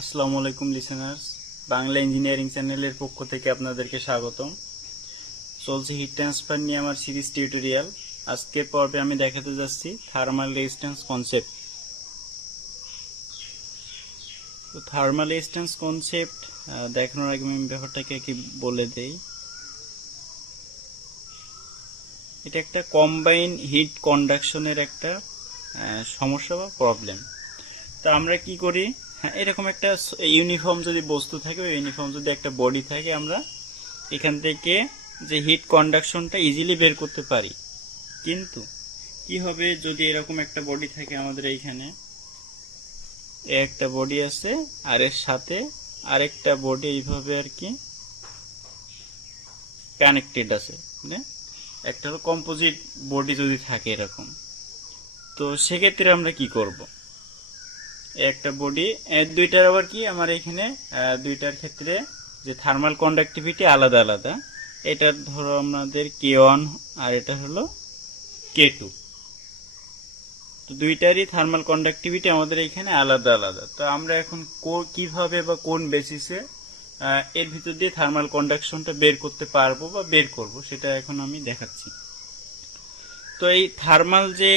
আসসালামু আলাইকুম listeners, Bangla engineering চ্যানেলের পক্ষ থেকে আপনাদেরকে স্বাগতম। চলছে হিট ট্রান্সফার নিয়ে আমার সিরিজ টিউটোরিয়াল। আজকের পর্বে আমি দেখাতে যাচ্ছি থার্মাল রেজিস্ট্যান্স কনসেপ্ট। তো থার্মাল রেজিস্ট্যান্স কনসেপ্ট দেখানোর আগে আমি ব্যাপারটাকে কি বলে দেই। এটা একটা কম্বাইন হিট কন্ডাকশনের একটা সমস্যা বা প্রবলেম। তো আমরা কি করি, এরকম একটা ইউনিফর্ম যদি বস্তু থাকে, ওই ইউনিফর্ম যদি একটা বডি থাকে, আমরা এখান থেকে যে হিট কন্ডাকশনটা ইজিলি বের করতে পারি। কিন্তু কি হবে যদি এরকম একটা বডি থাকে আমাদের এইখানে, একটা বডি আছে আর এর সাথে আরেকটা বডি এইভাবে আর কি কানেক্টেড আছে, মানে একটা হলো কম্পোজিট বডি যদি থাকে এরকম। তো সেক্ষেত্রে আমরা কি করব, একটা বডি দুইটার আবার কি আমার এখানে দুইটার ক্ষেত্রে যে থার্মাল কন্ডাক্টিভিটি আলাদা আলাদা। এটা ধরো আমাদের K1 আর এটা হলো K2। তো দুইটারই থার্মাল কন্ডাক্টিভিটি আমাদের এখানে আলাদা আলাদা। তো আমরা এখন কিভাবে বা কোন বেসিসে এর ভিতর দিয়ে থার্মাল কন্ডাকশনটা বের করতে পারবো বা বের করব, সেটা এখন আমি দেখাচ্ছি। তো এই থার্মাল যে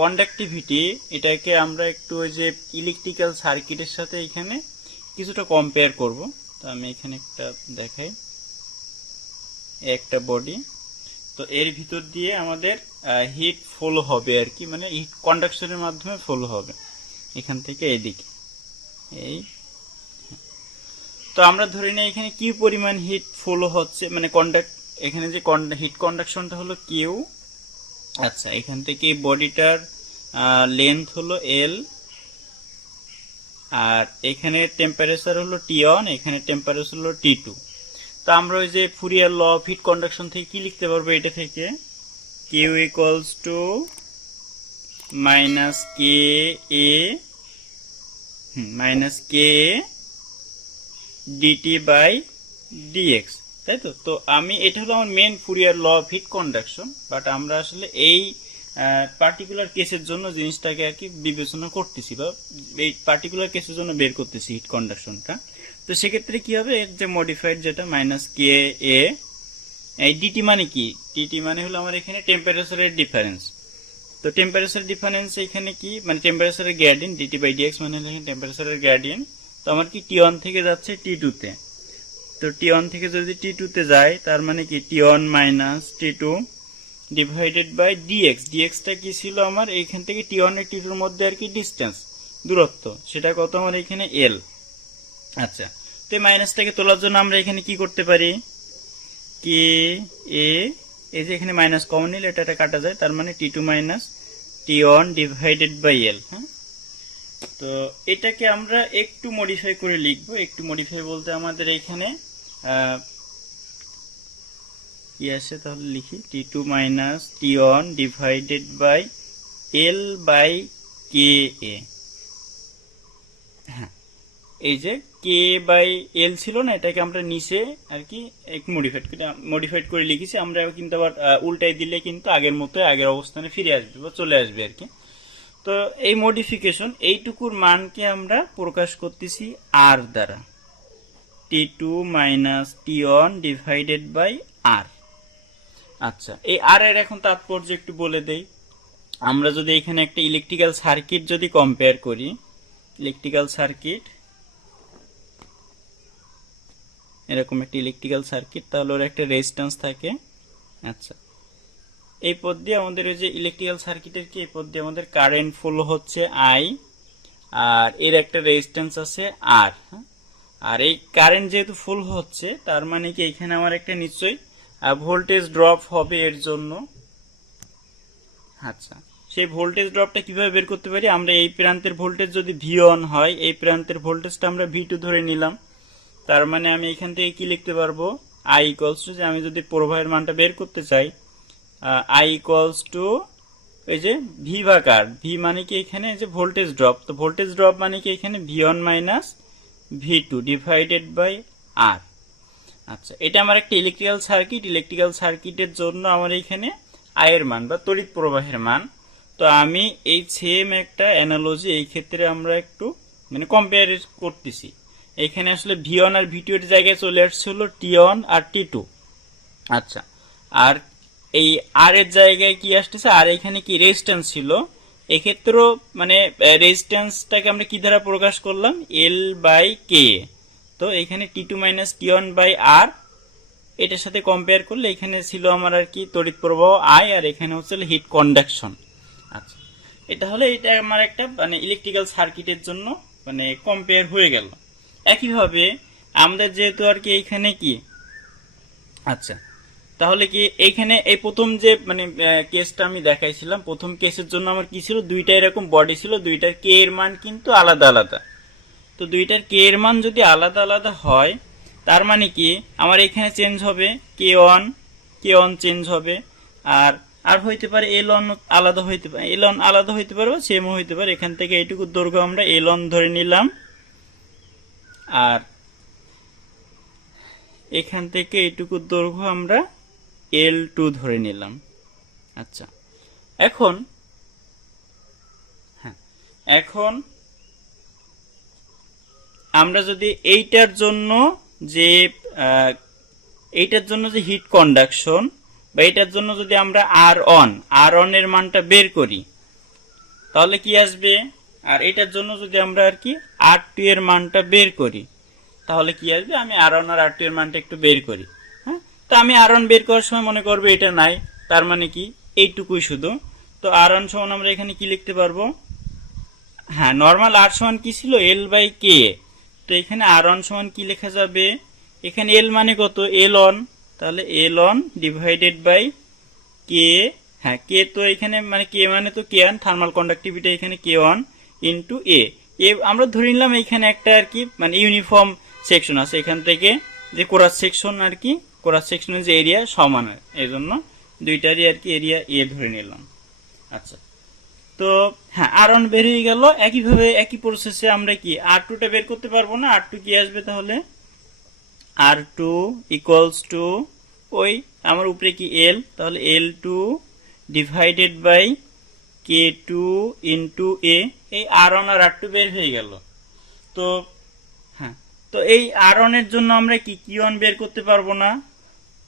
কন্ডাক্টিভিটি, এটাকে আমরা একটু ওই যে ইলেকট্রিক্যাল সার্কিটের সাথে এখানে কিছুটা কম্পেয়ার করব। তো আমি এখানে একটা দেখাই, একটা বডি, তো এর ভিতর দিয়ে আমাদের হিট ফ্লো হবে আর কি, মানে হিট কন্ডাকশনের মাধ্যমে ফ্লো হবে এখান থেকে এদিকে এই। তো আমরা ধরে নিই এখানে কি পরিমাণ হিট ফ্লো হচ্ছে, মানে এখানে যে হিট কন্ডাকশনটা হলো কিউ। আচ্ছা, এখান থেকে বডিটার লেন্থ হলো এল, আর এখানে টেম্পারেচার হলো T1, এখানে টেম্পারেচার হলো T2। তো আমরা ওই যে Fourier law of heat conduction থেকে কি লিখতে পারবো, এটা থেকে Q equals to minus K A dt by dx, তাই তো। তো আমি এটা হলো আমার main Fourier law of heat conduction, but আমরা আসলে এই পার্টিকুলার কেসের জন্য জিনিসটাকে আর কি বিবেচনা করতেছি, বা এই পার্টিকুলার কেসের জন্য বের করতেছি হিট কন্ডাকশনটা। তো সেক্ষেত্রে কি হবে, এর যে মডিফাইড যেটা মাইনাস কে এ, এই ডিটি মানে কি, ডিটি মানে হলো আমার এখানে টেম্পারেচারের ডিফারেন্স। তো টেম্পারেচার ডিফারেন্স এখানে কি, মানে টেম্পারেচারের গ্রেডিয়েন্ট, ডিটি বাই ডিএক্স মানে হলো টেম্পারেচারের গ্রেডিয়েন্ট। তো আমার কি T1 থেকে যাচ্ছে T2 তে। তো T1 থেকে যদি T2 তে যায়, তার মানে কি T1 minus T2 divided by d x. ডিএক্সটা কি ছিল আমার এইখান থেকে T1 এর T2 এর মধ্যে আর কি ডিস্টেন্স, দূরত্ব, সেটা কত আমার এখানে এল। আচ্ছা, তো এই মাইনাসটাকে তোলার জন্য আমরা এখানে কি করতে পারি, কে এ, এই যে এখানে মাইনাস কমন নিলে এটা কাটা যায়, তার মানে T2 minus T1 divided by এল। হ্যাঁ, তো এটাকে আমরা একটু মডিফাই করে লিখবো। একটু মডিফাই বলতে আমাদের এখানে কি আসে, তাহলে লিখি T2 minus T1 divided by L by K A. হ্যাঁ, এই যে কে বাই এল ছিল না, এটাকে আমরা নিচে আর কি একটু মডিফাইড করে লিখেছি। আমরা কিন্তু আবার উল্টাই দিলে কিন্তু আগের মতো আগের অবস্থানে ফিরে আসবে বা চলে আসবে আর কি। তো এই মডিফিকেশন, এইটুকুর মানকে আমরা প্রকাশ করতেছি আর দ্বারা, T2 minus T1 divided by আর। আচ্ছা, এই আর এর এখন তাৎপর্য একটু বলে দেই। আমরা যদি এখানে একটা ইলেকট্রিক্যাল সার্কিট যদি কম্পেয়ার করি, ইলেকট্রিক্যাল সার্কিট, এরকম একটা ইলেকট্রিক্যাল সার্কিট, তাহলে ওর একটা রেজিস্ট্যান্স থাকে। আচ্ছা, এই পথ দিয়ে আমাদের ওই যে ইলেকট্রিক্যাল সার্কিটের কি, এই পথ দিয়ে আমাদের কারেন্ট ফ্লো হচ্ছে আই, আর এর একটা রেজিস্ট্যান্স আছে আর। আর এই কারেন্ট যেহেতু ফুল হচ্ছে, তার মানে কি এখানে আমার একটা নিশ্চয়ই ভোল্টেজ ড্রপ হবে এর জন্য। আচ্ছা, সেই ভোল্টেজ ড্রপটা কিভাবে বের করতে পারি, আমরা এই প্রান্তের ভোল্টেজ যদি V1 হয়, এই প্রান্তের ভোল্টেজটা আমরা V2 ধরে নিলাম। তার মানে আমি এখান থেকে কি লিখতে পারবো, I ইকুয়ালস টু, যে আমি যদি প্রবাহের মানটা বের করতে চাই, I ইকুয়ালস টু এই যে ভি ভাগ আর। ভি মানে কি এখানে যে ভোল্টেজ ড্রপ, তো ভোল্টেজ ড্রপ মানে কি এখানে V1 minus V2 divided by আর। আচ্ছা, এটা আমার একটা ইলেকট্রিক্যাল সার্কিট। ইলেকট্রিক্যাল সার্কিটের জন্য আমার এখানে আয়ের মান বা তড়িৎ প্রবাহের মান। তো আমি এই সেম একটা অ্যানালজি এই ক্ষেত্রে আমরা একটু মানে কম্পেয়ার করতেছি। এখানে আসলে V1 আর V2 এর জায়গায় চলে আসছে হলো T1 আর T2। আচ্ছা, আর এই আর এর জায়গায় কি আসতেছে, আর এখানে কি রেজিস্ট্যান্স ছিল, এক্ষেত্রেও মানে রেজিস্ট্যান্সটাকে আমরা কি দ্বারা প্রকাশ করলাম, L বাই কে। তো এখানে T2 মাইনাস T1 বাই আর, এটার সাথে কম্পেয়ার করলে এখানে ছিল আমার আর কি তড়িৎ প্রবাহ I, আর এখানে হচ্ছে হিট কন্ডাকশন। আচ্ছা, এটা হলে এটা আমার একটা মানে ইলেকট্রিক্যাল সার্কিটের জন্য মানে কম্পেয়ার হয়ে গেল। একইভাবে আমাদের যেহেতু আর কি এইখানে কি, আচ্ছা তাহলে কি এইখানে এই প্রথম যে মানে কেসটা আমি দেখাইছিলাম, প্রথম কেসের জন্য আমার কি ছিল, দুইটা এরকম বডি ছিল, দুইটার কে এর মান কিন্তু আলাদা আলাদা। তো দুইটার কে এর মান যদি আলাদা আলাদা হয়, তার মানে কি আমার এখানে চেঞ্জ হবে কে ওয়ান চেঞ্জ হবে, আর হইতে পারে L1 আলাদা হইতে পারে, L1 আলাদা হইতে পারে বা সেমও হইতে পারে। এখান থেকে এইটুকু দৈর্ঘ্য আমরা L1 ধরে নিলাম, আর এখান থেকে এইটুকু দৈর্ঘ্য আমরা L2 ধরে নিলাম। আচ্ছা, এখন এখন আমরা যদি এইটার জন্য যে হিট কন্ডাকশন বা এটার জন্য যদি আমরা R1 এর মানটা বের করি, তাহলে কি আসবে, আর এটার জন্য যদি আমরা আর কি R2 এর মানটা বের করি, তাহলে কি আসবে, আমি R1 আর R2 এর মানটা একটু বের করি। হ্যাঁ, তো আমি R1 বের করার সময় মনে করবো এটা নাই, তার মানে কি এইটুকুই শুধু। তো R1 সমান আমরা এখানে কি লিখতে পারবো, হ্যাঁ নর্মাল R সমান কি ছিল, L বাই কে। তো এখানে R1 সমান কি লেখা যাবে, এখানে L মানে কত, L1, তাহলে L1 ডিভাইডেড বাই কে। হ্যাঁ, কে তো এখানে মানে কে মানে তো K1, থার্মাল কন্ডাক্টিভিটি এখানে K1 ইন্টু এ। আমরা ধরে নিলাম এখানে একটা আর কি মানে ইউনিফর্ম সেকশন আছে, এখান থেকে যে কোরাস সেকশন আর কি, কোরাস সেকশনের যে এরিয়া সমান, এই জন্য দুইটারই আর কি এরিয়া এ ধরে নিলাম। আচ্ছা, তো হ্যাঁ R1 বের হয়ে গেল। একইভাবে একই প্রসেসে আমরা কি R2 টা বের করতে পারবো না, R2 কি আসবে তাহলে, R2 ইকুয়ালস টু ওই আমার উপরে কি L, তাহলে L2 divided by K2 into এ। এই R1 আর R2 বের হয়ে গেল। তো হ্যাঁ, তো এই R1 এর জন্য আমরা কি Q1 বের করতে পারবো না,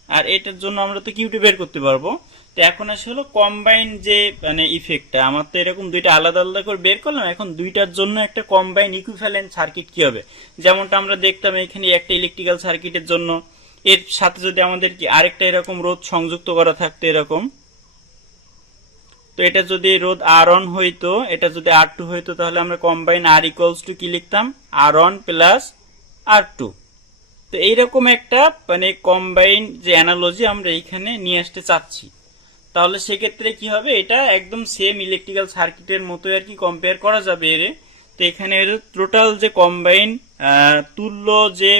আর এটার জন্য আমরা তো Q2 বের করতে পারবো। তো এখন আসলে হলো কম্বাইন যে মানে ইফেক্টটা, আমার তো এরকম দুইটা আলাদা আলাদা করে বের করলাম, এখন দুইটার জন্য একটা কম্বাইন ইকুইভ্যালেন্ট সার্কিট কি হবে, যেমনটা আমরা দেখতাম এখানে একটা ইলেকট্রিক্যাল সার্কিটের জন্য এর সাথে যদি আমাদের কি আরেকটা এরকম রোধ সংযুক্ত করা থাকতো এরকম, তো এটা যদি রোধ R1 হইতো, এটা যদি R2 হইতো, তাহলে আমরা কম্বাইন R ইকুয়ালস টু কি লিখতাম, R1 প্লাস R2। তো এইরকম একটা মানে কম্বাইন যে অ্যানালজি আমরা এইখানে নিয়ে আসতে চাচ্ছি, তাহলে সেক্ষেত্রে কি হবে, এটা একদম সেম ইলেকট্রিক্যাল সার্কিটের মতো আর কি কম্পেয়ার করা যাবে এর। তো এখানে টোটাল যে কম্বাইন তুল্য যে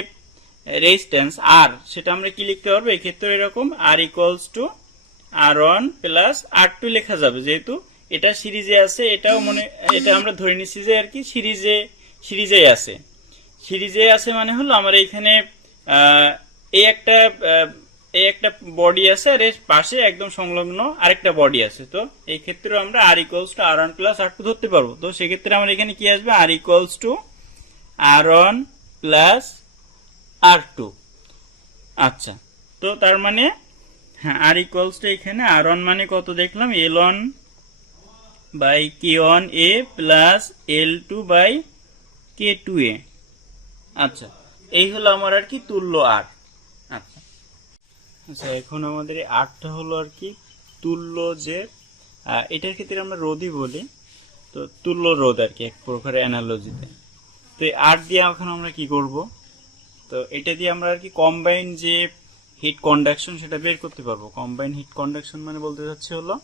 রেজিস্ট্যান্স R, সেটা আমরা কি লিখতে পারবো, এক্ষেত্রে এরকম R equals to R1 plus R2 লেখা যাবে, যেহেতু এটা সিরিজে আছে, এটাও এটা আমরা ধরে নিচ্ছি যে আর কি সিরিজে আছে মানে হলো আমার এইখানে এই একটা বডি আছে, আর এর পাশে একদম সংলগ্ন আরেকটা বডি আছে। তো এই ক্ষেত্রে আমরা R equals to R1 plus R2 ধরতে পারবো। তো সেক্ষেত্রে আমার এখানে কি আসবে, R equals to R1 plus R2। আচ্ছা, তো তার মানে হ্যাঁ R ইকুয়ালস টু এখানে R1 মানে কত দেখলাম, L1 by K1A plus L2 by K2A। আচ্ছা, এই হলো আমার আর কি তুল্য R। আচ্ছা আচ্ছা, এখন আমাদের এই আরটা হলো আর কি তুল্য যে, এটার ক্ষেত্রে আমরা রোধই বলি, তো তুল্য রোধ আর কি এক প্রকার অ্যানালজিতে। তো এই আর দিয়ে এখন আমরা কি করব, তো এটা দিয়ে আমরা আর কি কম্বাইন যে হিট কন্ডাকশন সেটা বের করতে পারবো। কম্বাইন হিট কন্ডাকশন মানে বলতে চাচ্ছি হলো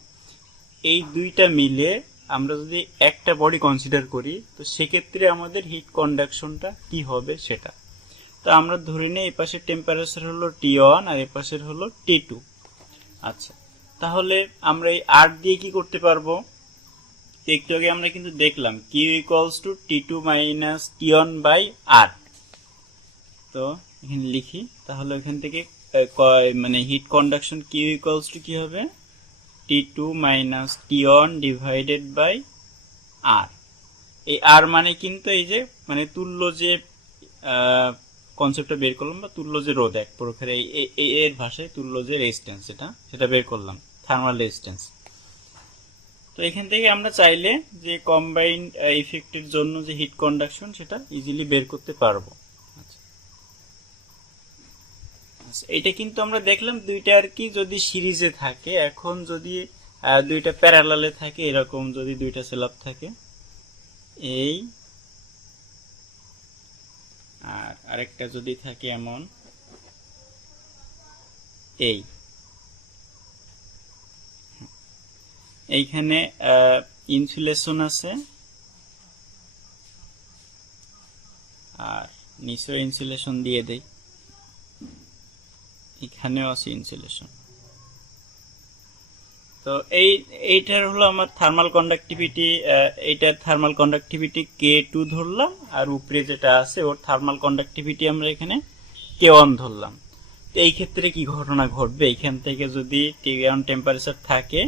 এই দুইটা মিলে আমরা যদি একটা বডি কনসিডার করি, তো সেক্ষেত্রে আমাদের হিট কন্ডাকশনটা কি হবে সেটা। তো আমরা ধরে নিই এই পাশের টেম্পারেচার হলো T1 আর এই পাশের হলো T2। আচ্ছা, তাহলে আমরা এই R দিয়ে কি করতে পারবো, একটু আগে আমরা কিন্তু দেখলাম Q equals to T2 minus T1 by R। তো এখানে লিখি, তাহলে এখান থেকে মানে heat conduction Q equals to কি হবে, T2 minus T1 divided by R। এই R মানে কিন্তু এই যে মানে তুল্য যে কনসেপ্টটা বের করলাম, বা তুল্য যে রোধ এক প্রকার এর ভাষায় তুল্য যে রেজিস্ট্যান্স সেটা বের করলাম, থার্মাল রেজিস্ট্যান্স। তো এখান থেকে আমরা চাইলে যে কম্বাইন্ড ইফেক্টের জন্য যে হিট কন্ডাকশন সেটা ইজিলি বের করতে পারবো। আচ্ছা, এটা কিন্তু আমরা দেখলাম দুইটা আর কি যদি সিরিজে থাকে। এখন যদি দুইটা প্যারালালে থাকে, এরকম যদি দুইটা স্ল্যাব থাকে এই, আর আরেকটা যদি থাকে এমন এই, এইখানে ইনসুলেশন আছে আর নিচেও ইনসুলেশন দিয়ে দেই, এখানেও আছে ইনসুলেশন। তো এইটার হলো আমার থার্মাল কন্ডাক্টিভিটি, এইটার থার্মাল কন্ডাক্টিভিটি K2 ধরলাম, আর উপরে যেটা আছে ওর থার্মাল কন্ডাক্টিভিটি আমরা এখানে K1 ধরলাম। তো এই ক্ষেত্রে কি ঘটনা ঘটবে, এইখান থেকে যদি T1 টেম্পারেচার থাকে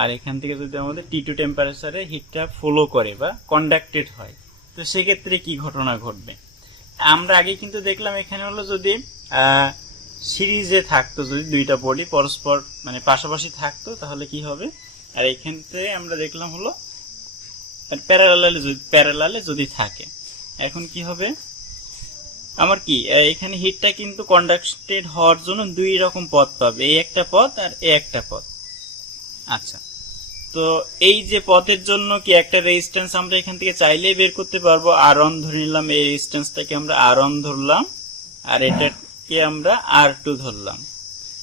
আর এখান থেকে যদি আমাদের T2 টেম্পারেচারে হিটটা ফ্লো করে বা কন্ডাক্টেড হয়, তো সেক্ষেত্রে কি ঘটনা ঘটবে। আমরা আগে কিন্তু দেখলাম এখানে হলো যদি সিরিজে থাকতো, যদি দুইটা বডি পরস্পর মানে পাশাপাশি থাকতো তাহলে কি হবে, আর এইখান থেকে আমরা দেখলাম হলো প্যারালালে যদি থাকে, এখন কি হবে আমার কি এখানে হিটটা কিন্তু কন্ডাক্টেড হওয়ার জন্য দুই রকম পথ পাবে, এই একটা পথ আর এই একটা পথ। আচ্ছা, তো এই যে পথের জন্য কি একটা রেজিস্ট্যান্স আমরা এখান থেকে চাইলেই বের করতে পারবো, R1 ধরে নিলাম, এই রেজিস্ট্যান্সটাকে আমরা R1 ধরলাম, আর এটাকে আমরা R2 ধরলাম।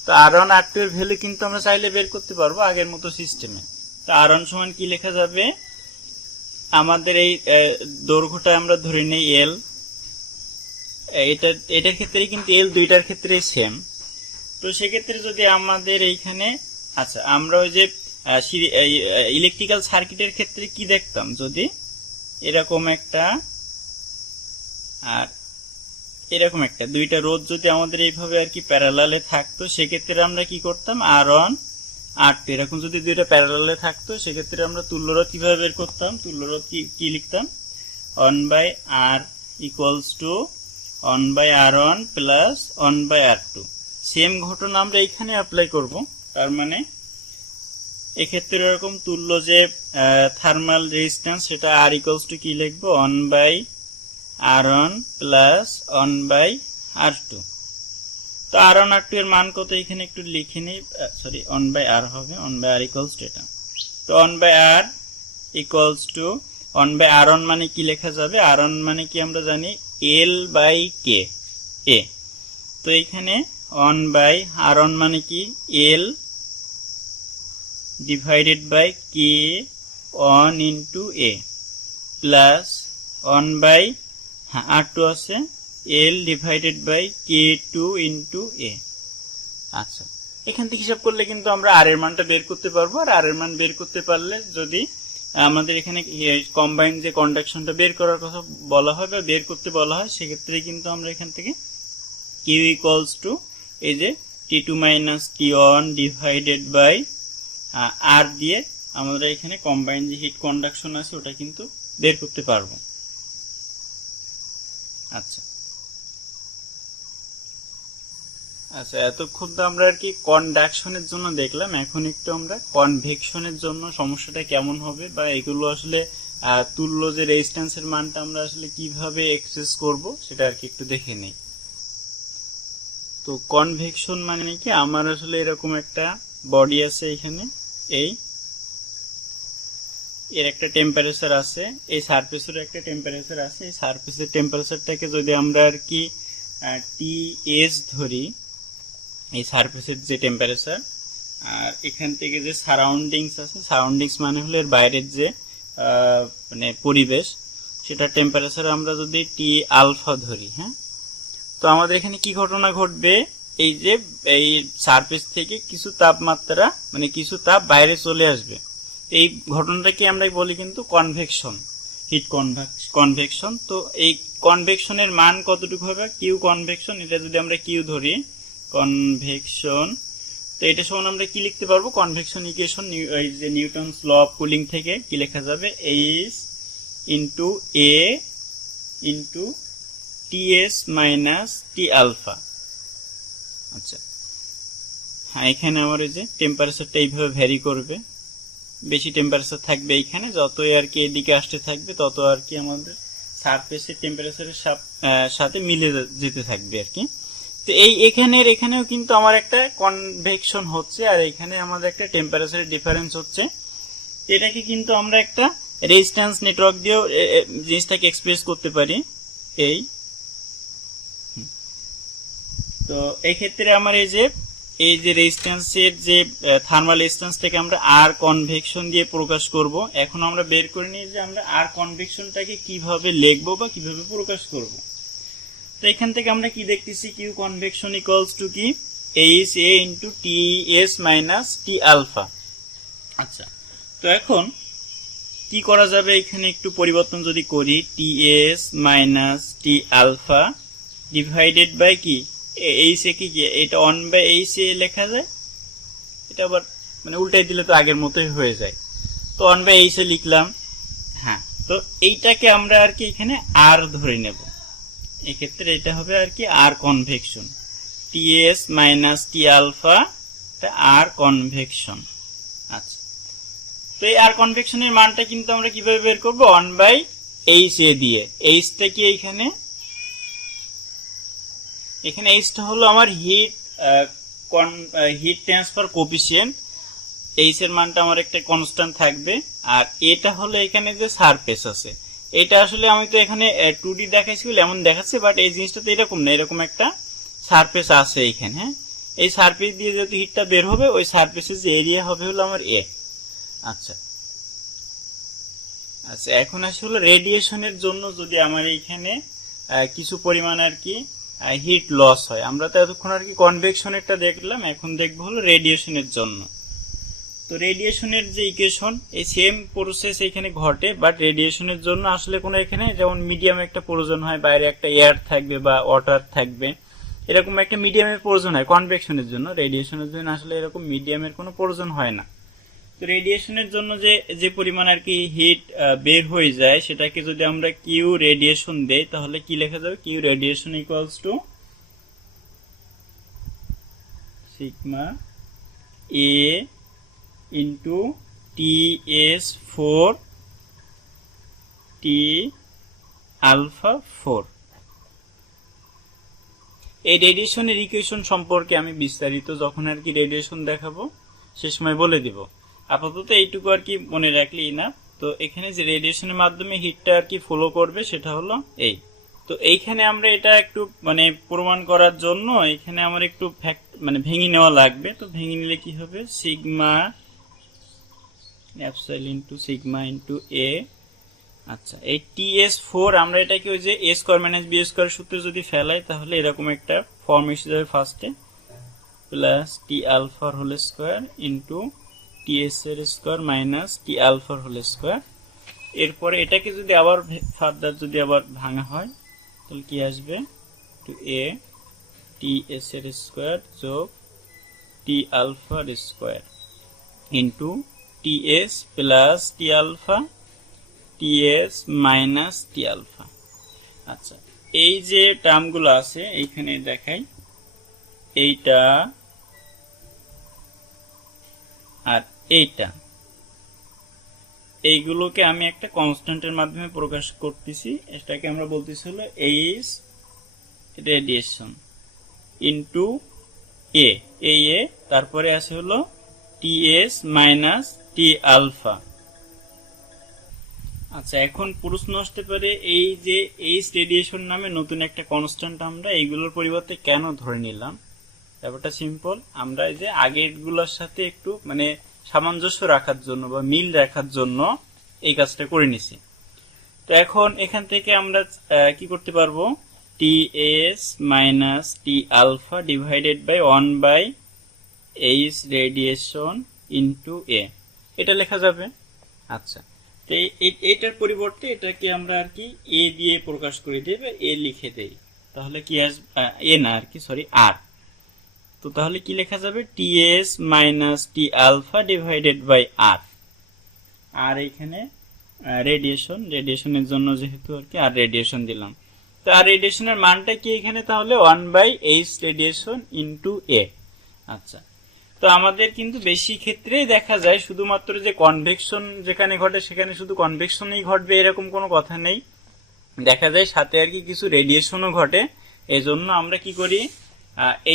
তো R1 R2 এর ভ্যালু কিন্তু আমরা চাইলে বের করতে পারবো আগের মতো সিস্টেমে। তো R1 সমান কি লেখা যাবে, আমাদের এই দৈর্ঘ্যটা আমরা ধরে নেই L, এটার ক্ষেত্রে কিন্তু L দুইটার ক্ষেত্রে সেম। তো সেক্ষেত্রে যদি আমাদের এইখানে, আচ্ছা আমরা ওই যে ইলেকট্রিক্যাল সার্কিটের ক্ষেত্রে কি দেখতাম, যদি এরকম একটা আর এরকম একটা দুইটা রোধ যদি আমাদের এইভাবে আর কি প্যারালালে থাকতো, সেক্ষেত্রে আমরা কি করতাম, R1 R2 এরকম যদি দুইটা প্যারালালে থাকতো, সেক্ষেত্রে আমরা তুল্যরোধ কিভাবে বের করতাম, তুল্যরোধ কি লিখতাম, 1/R equals to 1/R1 plus 1/R2। Same ঘটনা আমরা এখানে অ্যাপ্লাই করব, তার মানে এক্ষেত্রে এরকম তুল্য যে থার্মাল রেজিস্ট্যান্স সেটা R ইকুয়ালস টু কি লিখবো, 1/R1 প্লাস 1/R2। তো R1 R2 এর মান কত এখানে একটু লিখে নিই, সরি 1/R হবে, 1/R ইকুয়ালস টু এটা। তো 1/R ইকুয়ালস টু 1/R1 মানে কি লেখা যাবে, R1 মানে কি আমরা জানি L/K A। তো এখানে 1/R1 মানে কি L divided by K1 into A plus 1/R2 আছে L divided by K2 into A। আচ্ছা, এখান থেকে হিসাব করলে কিন্তু আমরা R এর মানটা বের করতে পারবো, আর R এর মান বের করতে পারলে যদি আমাদের এখানে কম্বাইন্ড যে কন্ডাকশনটা বের করার কথা বলা হয় বা বের করতে বলা হয়, সেক্ষেত্রে কিন্তু আমরা এখান থেকে Q ইকুয়ালস টু এই যে T2 minus T1 divided by R দিয়ে আমরা এখানে কম্বাইন্ড যে হিট কন্ডাকশন আছে ওটা কিন্তু বের করতে পারবো। আচ্ছা আচ্ছা, এতক্ষণ তো আমরা আর কি কন্ডাকশনের জন্য দেখলাম, এখন একটু আমরা কনভেকশনের জন্য সমস্যাটা কেমন হবে বা এগুলো আসলে তুল্য যে রেজিস্ট্যান্সের মানটা আমরা আসলে কিভাবে এক্সেস করব সেটা আর কি একটু দেখে নেই। তো কনভেকশন মানে কি, আমার আসলে এরকম একটা বডি আছে, এখানে এর একটা টেম্পারেচার আছে, এই সারফেসের একটা টেম্পারেচার আছে, এই সারফেসের টেম্পারেচারটাকে যদি আমরা আর কি TS ধরি, এই সারফেসের যে টেম্পারেচার, আর এখান থেকে যে সারাউন্ডিংস আছে, সারাউন্ডিংস মানে হলো এর বাইরের যে মানে পরিবেশ, সেটা টেম্পারেচার আমরা যদি T আলফা ধরি, হ্যাঁ, তো আমাদের এখানে কি ঘটনা ঘটবে, এই যে এই সারফেস থেকে কিছু তাপমাত্রা মানে কিছু তাপ বাইরে চলে আসবে, এই ঘটনাটাকে আমরা বলি কিন্তু কনভেকশন, হিট কনভেকশন। তো এই কনভেকশনের মান কতটুকু হবে, কিউ কনভেকশন, এটা যদি আমরা কিউ ধরি কনভেকশন, তো এটা সমান আমরা কি লিখতে পারবো, কনভেকশন ইকুয়েশন এই যে নিউটনস ল অফ কুলিং থেকে কি লেখা যাবে, H into A into Q TS minus T alpha. আচ্ছা, হ্যাঁ, এখানে আমার এই যে টেম্পারেচারটা এইভাবে ভ্যারি করবে, বেশি টেম্পারেচার থাকবে এইখানে, যতই আর কি এদিকে আসতে থাকবে তত আর কি আমাদের সারফেসের টেম্পারেচারের সাথে মিলে যেতে থাকবে আর কি। তো এখানেও কিন্তু আমার একটা কনভেকশন হচ্ছে, আর এখানে আমাদের একটা টেম্পারেচারের ডিফারেন্স হচ্ছে। এটাকে কিন্তু আমরা একটা রেজিস্ট্যান্স নেটওয়ার্ক দিয়েও জিনিসটাকে এক্সপ্রেস করতে পারি। তো এই ক্ষেত্রে আমার এই যে রেজিস্ট্যান্সের যে থার্মাল রেজিস্ট্যান্সটাকে আমরা আর কনভেকশন দিয়ে প্রকাশ করব। এখন আমরা বের করে নিই যে আমরা আর কনভেকশনটাকে কিভাবে লিখবো বা কিভাবে প্রকাশ করব। তো এখান থেকে আমরা কি দেখতেছি, কিউ কনভেকশন ইকুয়ালস টু কি H A into T S minus T alpha. আচ্ছা, তো এখন কি করা যাবে, এখানে একটু পরিবর্তন যদি করি, T S minus T alpha divided by কি এইচ এ, কি এটা 1/এইচ এ লেখা যায়, এটা আবার মানে উল্টাই দিলে তো আগের মতোই হয়ে যায়। তো 1/এইচ এ লিখলাম। হ্যাঁ, তো এইটাকে আমরা আর কি এখানে আর ধরে নেব। এক্ষেত্রে এটা হবে আর কি আর convection, T S minus T alpha আর কনভেকশন। আচ্ছা, তো এই আর কনভেকশনের মানটা কিন্তু আমরা কিভাবে বের করবো, 1/এইচ এ দিয়ে। এইচটা কি এখানে এইচটা হলো আমার হিট ট্রান্সফার কোফিসিয়েন্ট। এইচ এর মানটা আমার একটা কনস্ট্যান্ট থাকবে, আর এটা হলো এখানে যে সারফেস আছে। এটা আসলে আমি তো এখানে 2D দেখাইছি বলে এমন দেখাচ্ছে, বাট এই জিনিসটা তো এরকম না, এরকম একটা সারফেস আছে এখানে। হ্যাঁ, এই সারফেস দিয়ে যেহেতু হিটটা বের হবে, ওই সারফেসের যে এরিয়া হবে হলো আমার এ। আচ্ছা, এখন আসলে হলো রেডিয়েশনের জন্য যদি আমার এইখানে কিছু পরিমাণ আর কি হিট লস হয়। আমরা তো এতক্ষণ আর কি কনভেকশনেরটা দেখলাম, এখন দেখবো হলো রেডিয়েশনের জন্য। তো রেডিয়েশনের যে ইকুয়েশন, এই সেম প্রসেস এখানে ঘটে, বাট রেডিয়েশনের জন্য আসলে কোনো এখানে যেমন মিডিয়াম একটা প্রয়োজন হয়, বাইরে একটা এয়ার থাকবে বা ওয়াটার থাকবে, এরকম একটা মিডিয়ামের প্রয়োজন হয় কনভেকশনের জন্য। রেডিয়েশনের জন্য আসলে এরকম মিডিয়ামের কোনো প্রয়োজন হয় না। তো রেডিয়েশনের জন্য যে পরিমাণ আর কি হিট বের হয়ে যায়, সেটাকে যদি আমরা কিউ রেডিয়েশন দেই, তাহলে কি লেখা যাবে, Q radiation equals to sigma A into T S 4 T alpha 4। এই রেডিয়েশনের ইকুয়েশন সম্পর্কে আমি বিস্তারিত যখন আর কি রেডিয়েশন দেখাবো সে সময় বলে দিব। আপাতত এইটুকু আর কি মনে রাখলেই না। তো এখানে যে রেডিয়েশনের মাধ্যমে হিটটা আর কি ফ্লো করবে সেটা হলো এই। তো এইখানে আমরা এটা একটু মানে প্রমাণ করার জন্য এখানে আমার একটু মানে ভেঙে নেওয়া লাগবে। তো ভেঙে নিলে কি হবে, sigma epsilon into sigma into A. আচ্ছা, এই TS4 আমরা এটাকে ওই যে a square minus b square সূত্রে যদি ফেলাই, তাহলে এরকম একটা ফর্ম এসে যাবে ফার্স্টে, প্লাস টি আলফার হোল স্কয়ার ইন্টু টিএস এর স্কয়ার মাইনাস টি আলফার হোল স্কয়ার। এরপরে এটাকে যদি আবার ফার্দার যদি আবার ভাঙা হয়, তাহলে কি আসবে, টু এ টিএস এর স্কয়ার যোগ টি আলফার স্কয়ার ইন্টু টিএস প্লাস টি alpha T S minus T alpha. আচ্ছা, এই যে টার্মগুলো আছে এইখানে দেখাই, এইটা আর এইটা, এইগুলোকে আমি একটা কনস্ট্যান্টের মাধ্যমে প্রকাশ করতেছি। এটাকে আমরা বলতেছি হলো এইচ রেডিয়েশন ইন্টু এ, তারপরে আছে হলো টিএস মাইনাস টি আলফা। আচ্ছা, এখন প্রশ্ন আসতে পারে এই যে এইচ রেডিয়েশন নামে নতুন একটা কনস্ট্যান্ট আমরা এইগুলোর পরিবর্তে কেন ধরে নিলাম। ব্যাপারটা সিম্পল, আমরা এই যে আগেরগুলোর সাথে একটু মানে সামঞ্জস্য রাখার জন্য বা মিল রাখার জন্য এই কাজটা করে নিছি। তো এখন এখান থেকে আমরা কি করতে পারবো, T S minus T alpha divided by 1/এইচ রেডিয়েশন ইন্টু এ, এটা লেখা যাবে। আচ্ছা, তো এটার পরিবর্তে এটাকে আমরা আর কি এ দিয়ে প্রকাশ করে দিই বা এ লিখে দেই, তাহলে কি আসবে, এ না আর কি, সরি, আর। তো তাহলে কি লেখা যাবে, T S minus T alpha divided by R. আর এখানে রেডিয়েশনের জন্য যেহেতু আর কি আর রেডিয়েশন দিলাম। তো আর রেডিয়েশনের মানটা কি এখানে তাহলে 1/h রেডিয়েশন ইনটু a। আচ্ছা, তো আমাদের কিন্তু বেশি ক্ষেত্রেই দেখা যায় শুধুমাত্র যে কনভেকশন যেখানে ঘটে সেখানে শুধু কনভেকশনই ঘটবে এরকম কোনো কথা নেই, দেখা যায় সাথে আর কি কিছু রেডিয়েশনও ঘটে। এজন্য আমরা কি করি,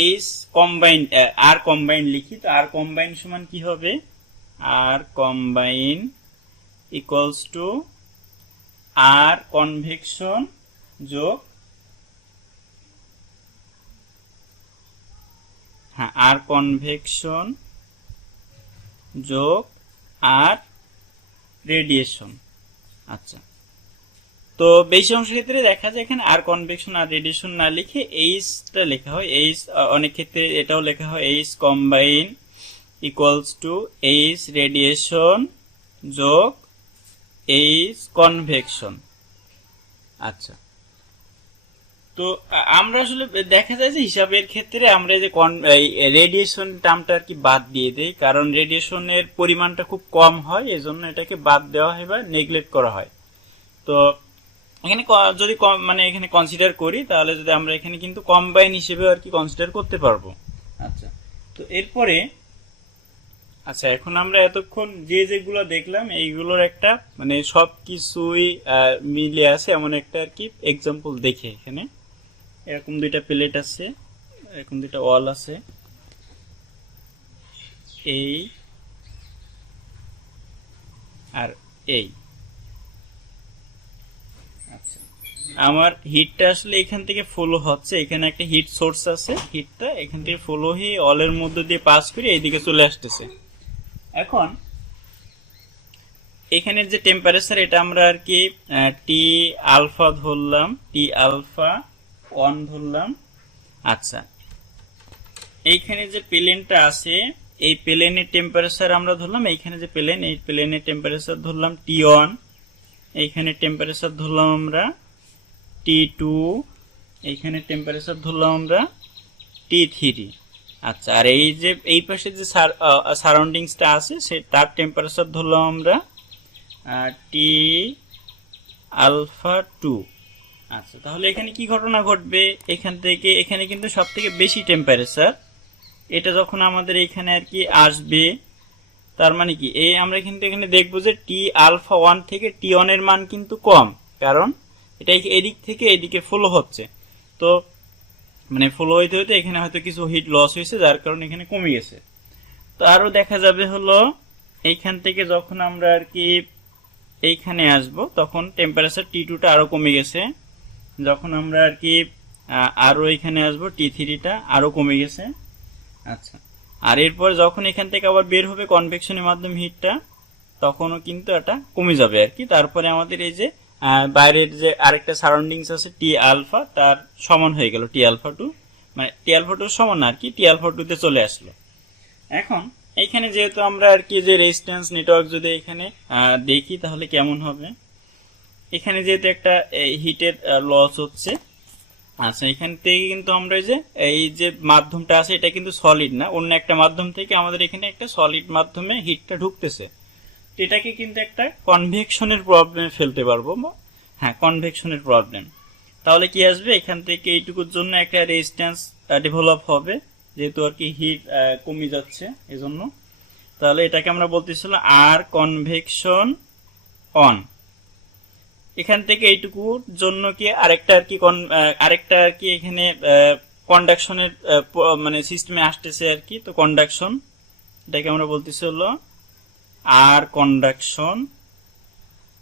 এইচ কম্বাইন আর কম্বাইন লিখি। তো আর কম্বাইন সমান কি হবে, R combine equals to R convection যোগ আর কনভেকশন যোগ আর রেডিয়েশন। আচ্ছা, তো বেশি অংশের ক্ষেত্রে দেখা যায় এখানে আর কনভেকশন আর রেডিয়েশন না লিখে এইচটা লেখা হয়। এইচ অনেক ক্ষেত্রে এটাও লেখা হয় H combine equals two H radiation যোগ এইচ কনভেকশন। আচ্ছা, তো আমরা আসলে দেখা যায় যে হিসাবের ক্ষেত্রে আমরা যে রেডিয়েশন টার্মটা আর কি বাদ দিয়ে দেই, কারণ রেডিয়েশনের পরিমাণটা খুব কম হয়, এজন্য এটাকে বাদ দেওয়া হয় বা নেগলেক্ট করা হয়। তো এখানে যদি মানে এখানে কনসিডার করি তাহলে যদি আমরা এখানে কিন্তু কম্বাইন হিসেবে আর কি কনসিডার করতে পারবো। আচ্ছা, তো এরপরে আচ্ছা এখন আমরা এতক্ষণ যেগুলো দেখলাম এইগুলোর একটা মানে সবকিছুই মিলে আছে এমন একটা আর কি এক্সাম্পল দেখে। এখানে এরকম দুইটা প্লেট আছে, এরকম দুইটা ওয়াল আছে, এই আর এই। আচ্ছা, আমার হিটটা আসলে এখান থেকে ফলো হচ্ছে, এখানে একটা হিট সোর্স আছে, হিটটা এখান থেকে ফলো হয়ে অলের মধ্যে দিয়ে পাস করে এইদিকে চলে আসতেছে। এখন এখানের যে টেম্পারেচার এটা আমরা আর কি টি আলফা ধরলাম, টি আলফা 1 ধরলাম। আচ্ছা, এইখানে যে প্লেনটা আছে এই প্লেনের টেম্পারেচার আমরা ধরলাম, এইখানে যে প্লেন এই প্লেনের টেম্পারেচার ধরলাম T1, এইখানে টেম্পারেচার ধরলাম আমরা T2, এইখানে টেম্পারেচার ধরলাম আমরা T3। আচ্ছা, আর এই যে এই পাশে যে সারাউন্ডিংসটা আছে সে তার টেম্পারেচার ধরলাম আমরা টি আলফা 2। আচ্ছা, তাহলে এখানে কি ঘটনা ঘটবে, এখান থেকে এখানে কিন্তু সব থেকে বেশি টেম্পারেচার, এটা যখন আমাদের এখানে আর কি আসবে তার মানে কি এই আমরা কিন্তু এখানে দেখবো যে টি আলফা 1 থেকে T1 এর মান কিন্তু কম, কারণ এটা এদিক থেকে এদিকে ফ্লো হচ্ছে। তো মানে ফ্লো হইতে হইতে এখানে হয়তো কিছু হিট লস হয়েছে যার কারণে এখানে কমে গেছে। তো আরো দেখা যাবে হলো এইখান থেকে যখন আমরা আর কি এইখানে আসব তখন টেম্পারেচার T2টা আরো কমে গেছে, যখন আমরা আর কি আরো এখানে আসবো T3টা আরো কমে গেছে। আচ্ছা, আর এরপর যখন এখান থেকে আবার বের হবে কনভেকশনের মাধ্যমে হিটটা তখনও কিন্তু এটা কমে যাবে আর কি। তারপরে আমাদের এই যে বাইরের যে আরেকটা সারাউন্ডিংস আছে টি আলফা তার সমান হয়ে গেল টি আলফা 2, মানে টি আলফা 2 সমান আর কি টি আলফা 2 তে চলে আসলো। এখন এইখানে যেহেতু আমরা আর কি যে রেজিস্ট্যান্স নেটওয়ার্ক যদি এখানে দেখি তাহলে কেমন হবে, এখানে যেহেতু একটা হিটের লস হচ্ছে। আচ্ছা, এখান থেকে কিন্তু আমরা এই যে মাধ্যমটা আছে এটা কিন্তু সলিড না, অন্য একটা মাধ্যম থেকে আমাদের এখানে একটা সলিড মাধ্যমে হিটটা ঢুকতেছে, এটাকে কিন্তু একটা কনভেকশনের প্রবলেমে ফেলতে পারবো। হ্যাঁ, কনভেকশনের প্রবলেম। তাহলে কি আসবে, এখান থেকে এইটুকুর জন্য একটা রেজিস্ট্যান্স ডেভেলপ হবে যেহেতু আর কি হিট কমে যাচ্ছে এজন্য। তাহলে এটাকে আমরা বলতেছিলাম আর কনভেকশন অন। এখান থেকে এইটুকুর জন্য কি আরেকটা আর কি এখানে কন্ডাকশনের মানে সিস্টেমে আসতেছে আর কি। তো কন্ডাকশন এটাকে আমরা বলতেছি হলো আর কন্ডাকশন,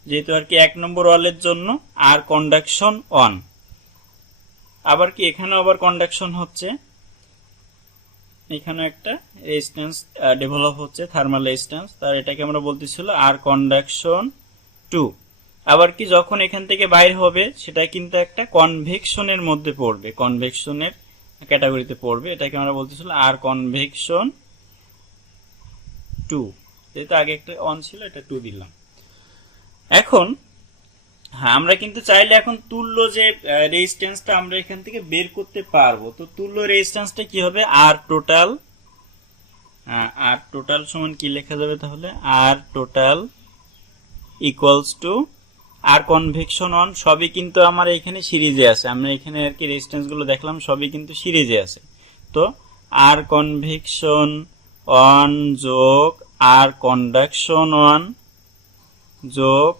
যেহেতু আর কি 1 নম্বর ওয়ালের জন্য আর কন্ডাকশন অন। আবার কি এখানেও আবার কন্ডাকশন হচ্ছে, এখানে একটা রেজিস্ট্যান্স ডেভেলপ হচ্ছে থার্মাল রেজিস্ট্যান্স, তার এটাকে আমরা বলতেছিল আর কন্ডাকশন 2। আবার কি যখন এখান থেকে বাইর হবে সেটা কিন্তু একটা কনভেকশনের মধ্যে পড়বে, কনভেকশনের ক্যাটাগরিতে পড়বে, এটাকে আমরা বলতেছিল আর কনভেকশন 2। যেহেতু আগে একটা অন ছিল এটা 2 দিলাম। এখন হ্যাঁ, আমরা কিন্তু চাইলে এখন তুল্য যে রেজিস্ট্যান্সটা আমরা এখান থেকে বের করতে পারবো। তো তুল্য রেজিস্ট্যান্সটা কি হবে, আর টোটাল সমান কি লেখা যাবে তাহলে, R total equals to R convection one সবই কিন্তু আমার এখানে সিরিজে আছে। আমরা এখানে আর কি রেজিস্ট্যান্স গুলো দেখলাম সবই কিন্তু সিরিজে আছে। তো আর কনভেকশন অন যোগ আর কন্ডাকশন অন যোগ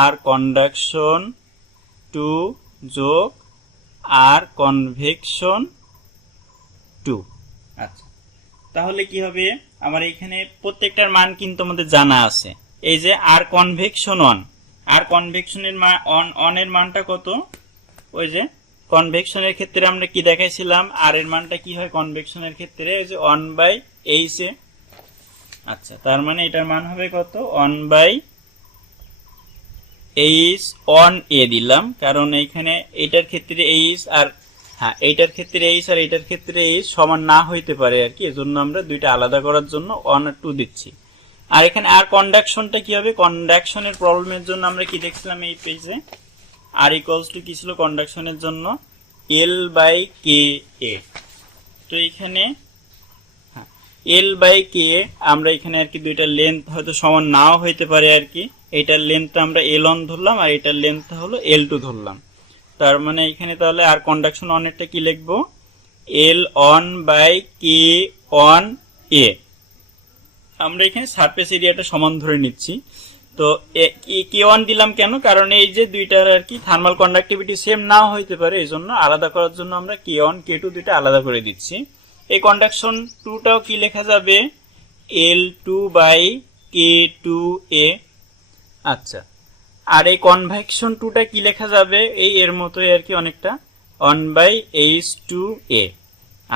আর কন্ডাকশন টু যোগ আর কনভেকশন টু। আচ্ছা, তাহলে কি হবে, আমার এখানে প্রত্যেকটার মান কিন্তু আমাদের জানা আছে। এই যে আর কনভেকশন অন, আর কনভেকশনের অনের মানটা কত, ওই যে কনভেকশনের ক্ষেত্রে আমরা কি দেখাইছিলাম, আর এর মানটা কি হয় কনভেকশনের ক্ষেত্রে, ওই যে 1/h এ। আচ্ছা, তার মানে এটার মান হবে কত, 1/h অন এ দিলাম, কারণ এইখানে এটার ক্ষেত্রে এইচ আর হ্যাঁ এইটার ক্ষেত্রে এইচ আর এইটার ক্ষেত্রে এইচ সমান না হইতে পারে আর কি, এজন্য আমরা দুইটা আলাদা করার জন্য 1 আর 2 দিচ্ছি। আর এখানে আর কন্ডাকশনটা কি হবে, কন্ডাকশনের প্রবলেমের জন্য আমরা কি দেখছিলাম এই পেজে, আর ইকুয়ালস টু কি ছিল কন্ডাকশনের জন্য, L/Ka। তো এখানে L/Ka আমরা এখানে আর কি দুইটা লেন্থ হয়তো সমান নাও হইতে পারে আর কি, এটার লেন্থটা আমরা L1 ধরলাম আর এটার লেন্থটা হলো L2 ধরলাম। তার মানে এখানে তাহলে আর কন্ডাকশন অনেরটা কি লিখবো, L1/K1A। আমরা এখানে সারফেস এরিয়াটা সমান ধরে নিচ্ছি। তো K1 দিলাম কেন, কারণ এই যে দুইটার আর কি থার্মাল কন্ডাক্টিভিটি সেম নাও হইতে পারে, এই জন্য আলাদা করার জন্য আমরা K1 K2 দুইটা আলাদা করে দিচ্ছি। এই কন্ডাকশন 2টাও কি লেখা যাবে, L2/K2A। আচ্ছা, আর এই কনভেকশন 2টা কি লেখা যাবে, এই এর মতোই আর কি অনেকটা, 1/H2A।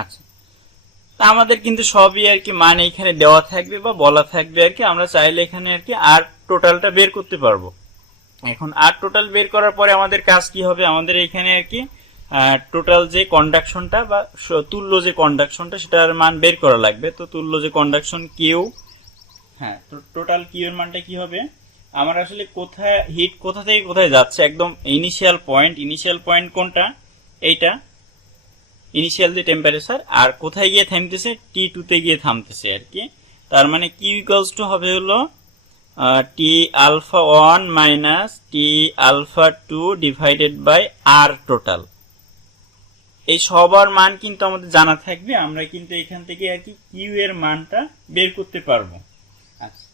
আচ্ছা, তা আমাদের কিন্তু সবই আর কি মান এখানে দেওয়া থাকবে বা বলা থাকবে আর কি, আমরা চাইলে এখানে আর কি আর টোটালটা বের করতে পারবো। এখন আর টোটাল বের করার পরে আমাদের কাজ কি হবে, আমাদের এখানে আর কি টোটাল যে কন্ডাকশনটা বা তুল্য যে কন্ডাকশনটা সেটার মান বের করা লাগবে। তো তুল্য যে কন্ডাকশন কিউ, হ্যাঁ, তো টোটাল কিউ এর মানটা কি হবে, আমার আসলে কোথায় হিট কোথা থেকে কোথায় যাচ্ছে, একদম ইনিশিয়াল পয়েন্ট কোনটা, এইটা ইনিশিয়াল যে টেম্পারেচার, আর কোথায় গিয়ে থামতেছে, T2 তে গিয়ে থামতেছে আর কি। তার মানে কিউ ইকুয়ালস টু হবে হলো T∝1 minus T∝2 divided by R total. এই সবার মান কিন্তু আমাদের জানা থাকবে, আমরা কিন্তু এখান থেকে আর কি কিউ এর মানটা বের করতে পারবো। আচ্ছা,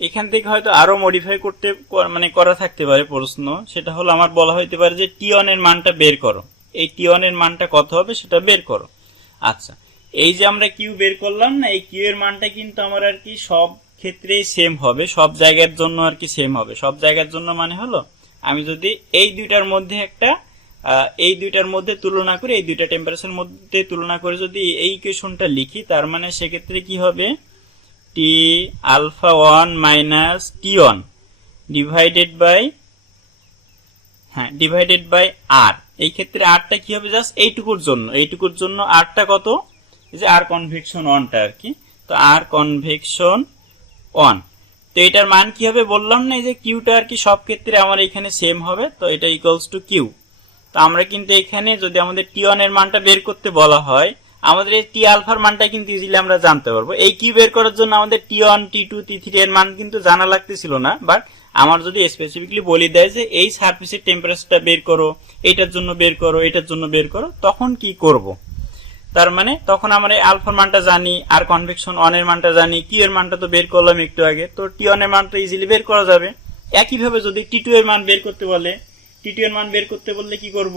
এখান থেকে হয়তো আরো মডিফাই করতে মানে করা থাকতে পারে প্রশ্ন, সেটা হলো আমার বলা হইতে পারে যে T1 এর মানটা বের করো, এই T1 এর মানটা কত হবে সেটা বের করো। আচ্ছা, এই যে আমরা কিউ বের করলাম না, এই কিউ এর মানটা কিন্তু আমার আর কি সব ক্ষেত্রেই সেম হবে, সব জায়গার জন্য আর কি সেম হবে। সব জায়গার জন্য মানে হলো আমি যদি এই দুইটার মধ্যে একটা এই দুইটার মধ্যে তুলনা করে, এই দুইটা টেম্পারেচার মধ্যে তুলনা করে যদি এই ইকুয়েশনটা লিখি, তার মানে সেক্ষেত্রে কি হবে, T∝1 minus T1 divided by আর। এই ক্ষেত্রে আরটা কি হবে, জাস্ট এইটুকুর জন্য আরটা কত, এই যে আর কনভেকশন অনটা আর কি। তো আর কনভেকশন অন, তো এটার মান কি হবে বললাম না, এই যে কিউটা আর কি সব ক্ষেত্রে আমার এখানে সেম হবে, তো এটা ইকুয়ালস টু কিউ। তো আমরা কিন্তু এখানে যদি আমাদের T1 এর মানটা বের করতে বলা হয়, আমাদের এই টি আলফার মানটা কিন্তু ইজিলি আমরা জানতে পারবো। এই কিউ বের করার জন্য আমাদের T1 T2 T3 এর মান কিন্তু জানা লাগতেছিল না, বাট আমার যদি স্পেসিফিকলি বলে দেয় যে এই সারফেসের টেম্পারেচারটা বের করো, এটার জন্য বের করো, এটার জন্য বের করো, তখন কি করব, তার মানে তখন আমরা এই আলফার মানটা জানি, আর কনভেকশন অন এর মানটা জানি, কিউ এর মানটা তো বের করলাম একটু আগে, তো T1 এর মানটা ইজিলি বের করা যাবে। একইভাবে যদি T2 এর মান বের করতে বলে, T2 এর মান বের করতে বললে কি করব,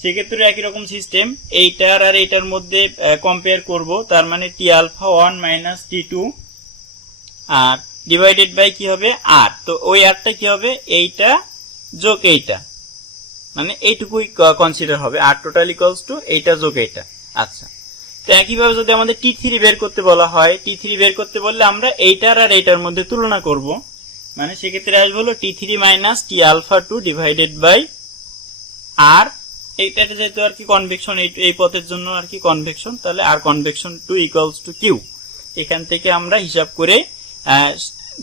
সেক্ষেত্রে একই রকম সিস্টেম, এইটার আর এইটার মধ্যে কম্পেয়ার করব, তার মানে T∝1 minus T2 R divided by কি হবে আর। তো ওই আরটা কি হবে, এইটা যোগ এইটা, মানে এইটুকুই কনসিডার হবে, আর টোটাল ইকুয়ালস টু এইটা যোগ এইটা। আচ্ছা, তো একইভাবে যদি আমাদের T3 বের করতে বলা হয়, T3 বের করতে বললে আমরা এইটার আর এইটার মধ্যে তুলনা করব, মানে সেক্ষেত্রে আসবে হলো T3 minus T∝2 divided by আর। এইটা যেহেতু আর কি কনভেকশন, এই পথের জন্য আর কি কনভেকশন, তাহলে আর কনভেকশন 2 ইকুয়ালস টু কিউ। এখান থেকে আমরা হিসাব করে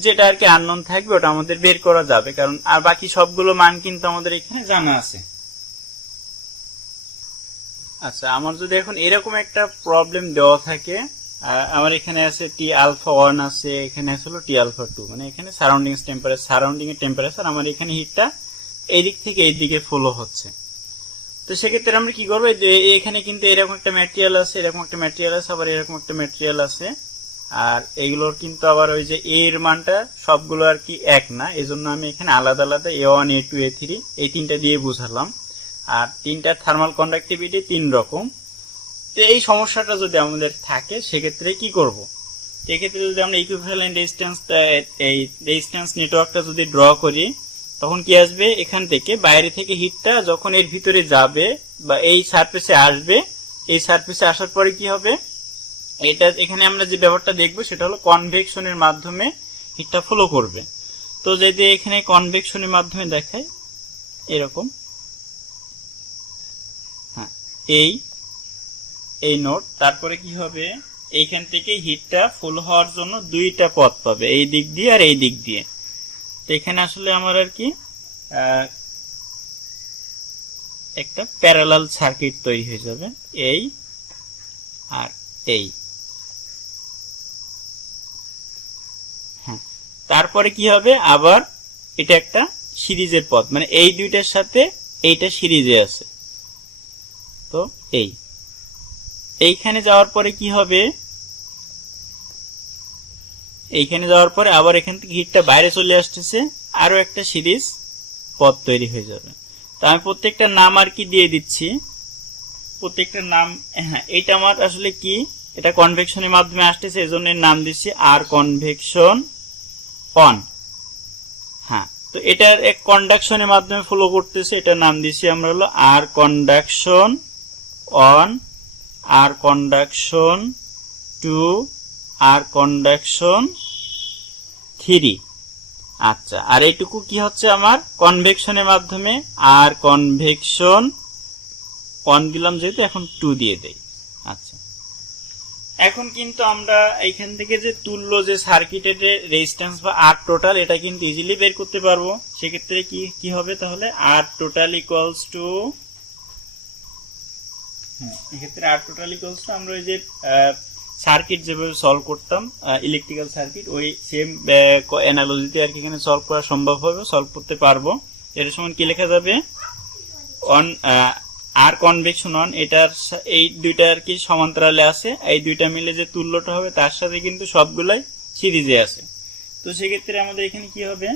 যেটা আর কি আননোন থাকবে ওটা আমাদের বের করা যাবে, কারণ আর বাকি সবগুলো মান কিন্তু আমাদের এখানে জানা আছে। আচ্ছা, আমার যদি এখন এরকম একটা প্রবলেম দেওয়া থাকে আমার এখানে আছে টি আলফা 1 আছে, এখানে আছে হলো টি আলফা 2, মানে এখানে সারাউন্ডিং এর টেম্পারেচার আমার এখানে হিটটা এই দিক থেকে এই দিকে ফ্লো হচ্ছে। তো সেক্ষেত্রে আমরা কি করবো, এখানে কিন্তু এরকম একটা ম্যাটেরিয়াল আছে, এরকম একটা ম্যাটেরিয়াল আছে, আবার এরকম একটা ম্যাটেরিয়াল আছে, আর এইগুলোর কিন্তু আবার ওই যে এর মানটা সবগুলো আর কি এক না, এই জন্য আমি এখানে আলাদা আলাদা A1 A2 A3 এই তিনটা দিয়ে বুঝালাম। আর তিনটার থার্মাল কন্ডাক্টিভিটি 3 রকম। তো এই সমস্যাটা যদি আমাদের থাকে সেক্ষেত্রে কি করব, এক্ষেত্রে যদি আমরা ইকুইভ্যালেন্ট রেজিস্ট্যান্স নেটওয়ার্কটা যদি ড্র করি, তখন কি আসবে, এখান থেকে বাইরে থেকে হিটটা যখন এর ভিতরে যাবে বা এই সারফেসে আসবে, এই সারফেসে আসার পরে কি হবে, এটা এখানে আমরা যে ব্যাপারটা দেখবো সেটা হলো কনভেকশনের মাধ্যমে হিটটা ফ্লো করবে। তো যদি এখানে কনভেকশনের মাধ্যমে দেখায় এরকম, হ্যাঁ এই নোট, তারপরে কি হবে, এইখান থেকে হিটটা ফুল হওয়ার জন্য দুইটা পথ পাবে, এই দিক দিয়ে আর এই দিক দিয়ে। তো এখানে আসলে আমার আর কি একটা প্যারালাল সার্কিট তৈরি হয়ে যাবে, এই আর এই। হ্যাঁ, তারপরে কি হবে, আবার এটা একটা সিরিজের পথ, মানে এই দুইটার সাথে এইটা সিরিজে আছে। তো এইখানে যাওয়ার পরে কি হবে, এইখানে যাওয়ার পরে আবার এখান থেকে হিটটা বাইরে চলে আসতেছে, আরো একটা সিরিজ পথ তৈরি হয়ে যাবে। তো আমি প্রত্যেকটা নাম আর কি দিয়ে দিচ্ছি, প্রত্যেকটা নাম। হ্যাঁ, এটা আমার আসলে কি, এটা কনভেকশনের মাধ্যমে আসতেছে, এজন্য নাম দিচ্ছি আর কনভেকশন অন। হ্যাঁ, তো এটার এক কন্ডাকশনের মাধ্যমে ফ্লো করতেছে, এটার নাম দিচ্ছি আমরা হলো R conduction one, R conduction 2, R conduction 3। আচ্ছা, আর এইটুকু কি হচ্ছে আমার কনভেকশনের মাধ্যমে, আর কনভেকশন অন দিলাম যেহেতু, এখন 2 দিয়ে দেই। আচ্ছা, এখন কিন্তু আমরা এইখান থেকে যে তুল্য যে সার্কিটের যে রেজিস্ট্যান্স বা আর টোটাল, এটা কিন্তু ইজিলি বের করতে পারবো। সেক্ষেত্রে কি হবে তাহলে, আর টোটাল ইকুয়ালস টু, এক্ষেত্রে আর টোটাল ইকুয়ালস টু আমরা ওই যে সার্কিট যেভাবে সলভ করতাম ইলেকট্রিক্যাল সার্কিট, ওই সেম অ্যানালজিতে আর কি এখানে সলভ করা সম্ভব হবে, সলভ করতে পারবো। এর সময় কি লেখা যাবে, অন আর কনভেকশন অন, এটার এই দুইটা আর কি সমান্তরালে আছে, এই দুইটা মিলে যে তুল্যটা হবে তার সাথে কিন্তু সবগুলাই সিরিজে আছে। তো সেক্ষেত্রে আমাদের এখানে কি হবে,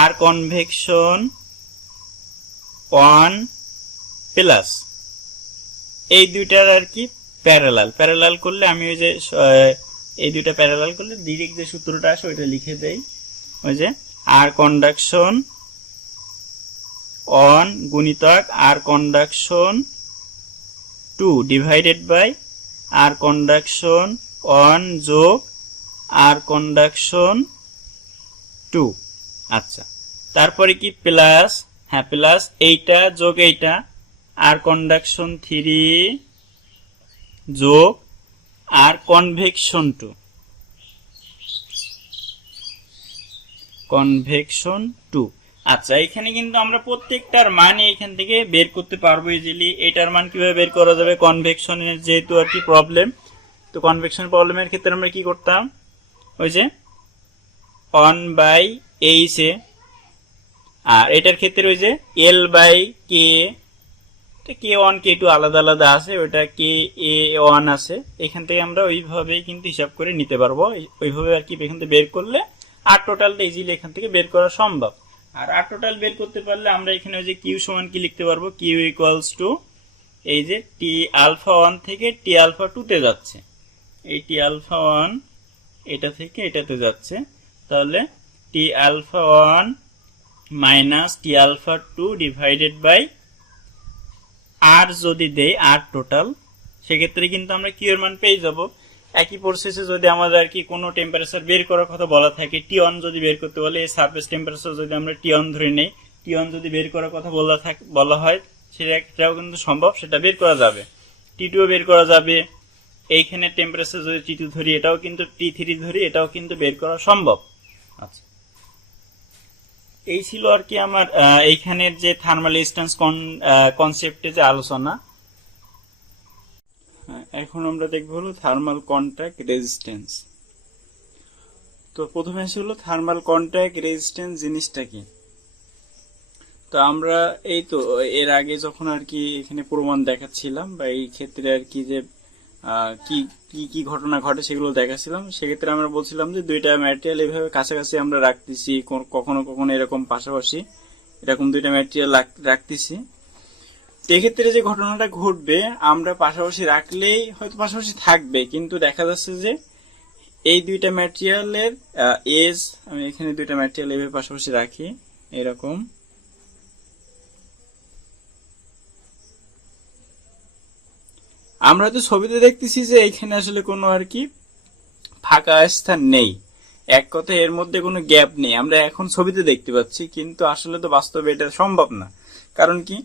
আর কনভেকশন অন প্লাস এই দুইটার আর কি প্যারালাল করলে, আমি ওই যে এই দুইটা প্যারালাল করলে ডিরেক্ট যে সূত্রটা আসে ওইটা লিখে দেই, ওই যে আর কন্ডাকশন অন গুণিতক R conduction 2 divided by R conduction one যোগ আর কন্ডাকশন 2। আচ্ছা, তারপরে কি প্লাস, হ্যাঁ প্লাস এইটা যোগ এইটা, আর কন্ডাকশন 3 যোগ আর কনভেকশন 2, কনভেকশন 2। আচ্ছা, এখানে কিন্তু আমরা প্রত্যেকটার মান এখান থেকে বের করতে পারবো ইজিলি। এটার মান কিভাবে বের করা যাবে, কনভেকশনের যেহেতু আর কি প্রবলেম, তো কনভেকশন প্রবলেমের ক্ষেত্রে আমরা কি করতাম, ওই যে 1/h এ, আর এটার ক্ষেত্রে ওই যে L/K, K1 K2 আলাদা আলাদা আছে, ওইটা K1 আছে, এখান থেকে আমরা ওইভাবেই কিন্তু হিসাব করে নিতে পারবো। ওইভাবে আর কি এখান থেকে বের করলে আর টোটালটা ইজিলি এখান থেকে বের করা সম্ভব। আর আর টোটাল বের করতে পারলে আমরা এখানে ওই যে কিউ সমান কি লিখতে পারবো, কিউ ইকুয়ালস টু এই যে টি আলফা 1 থেকে টি আলফা 2 তে যাচ্ছে, এই টি আলফা 1 এটা থেকে এটাতে যাচ্ছে, তাহলে T alpha 1 minus T alpha 2 divided by R যদি দেই আর টোটাল, সেক্ষেত্রে কিন্তু আমরা কিউ এর মান পেয়ে যাব। একই প্রসেসে যদি আমাদের আর কি কোনো টেম্পারেচার বের করার কথা বলা থাকে, টি অন যদি বের করতে বলে, এই সারফেস টেম্পারেচার যদি আমরা টি অন ধরে নেই, টি অন যদি বের করার কথা বলা হয়, সেটাও কিন্তু সম্ভব, সেটা বের করা যাবে। টি টু বের করা যাবে, এইখানে টেম্পারেচার যদি টি টু ধরি, এটাও কিন্তু টি থ্রি ধরি, এটাও কিন্তু বের করা সম্ভব। আচ্ছা, এই ছিল আর কি আমার এইখানের যে থার্মাল রেজিস্ট্যান্স কনসেপ্টে যে আলোচনা। এখন আমরা দেখবো হলো থার্মাল কন্ট্যাক্ট রেজিস্ট্যান্স। তো প্রথমে আসে হলো থার্মাল কন্ট্যাক্ট রেজিস্ট্যান্স জিনিসটা কি। তো আমরা এই তো এর আগে যখন আর কি এখানে প্রমাণ দেখাচ্ছিলাম বা এই ক্ষেত্রে আর কি যে কি কি কি ঘটনা ঘটে সেগুলো দেখাচ্ছিলাম, সেক্ষেত্রে আমরা বলছিলাম যে দুইটা ম্যাটেরিয়াল এইভাবে কাছাকাছি আমরা রাখতেছি, কখনো কখনো এরকম পাশাপাশি এরকম দুইটা ম্যাটেরিয়াল রাখতেছি। এক্ষেত্রে যে ঘটনাটা ঘটবে, আমরা পাশাপাশি রাখলেই হয়তো পাশাপাশি থাকবে, কিন্তু দেখা যাচ্ছে যে এই দুইটা ম্যাটেরিয়ালের এজ, আমি এখানে দুইটা ম্যাটেরিয়াল এইভাবে পাশাপাশি রাখি এরকম, আমরা তো ছবিতে দেখতেছি যে এখানে আসলে কোনো আর কি ফাঁকা স্থান নেই, এক কথায় এর মধ্যে কোনো গ্যাপ নেই, আমরা এখন ছবিতে দেখতে পাচ্ছি, কিন্তু আসলে তো বাস্তবে এটা সম্ভব না। কারণ কি,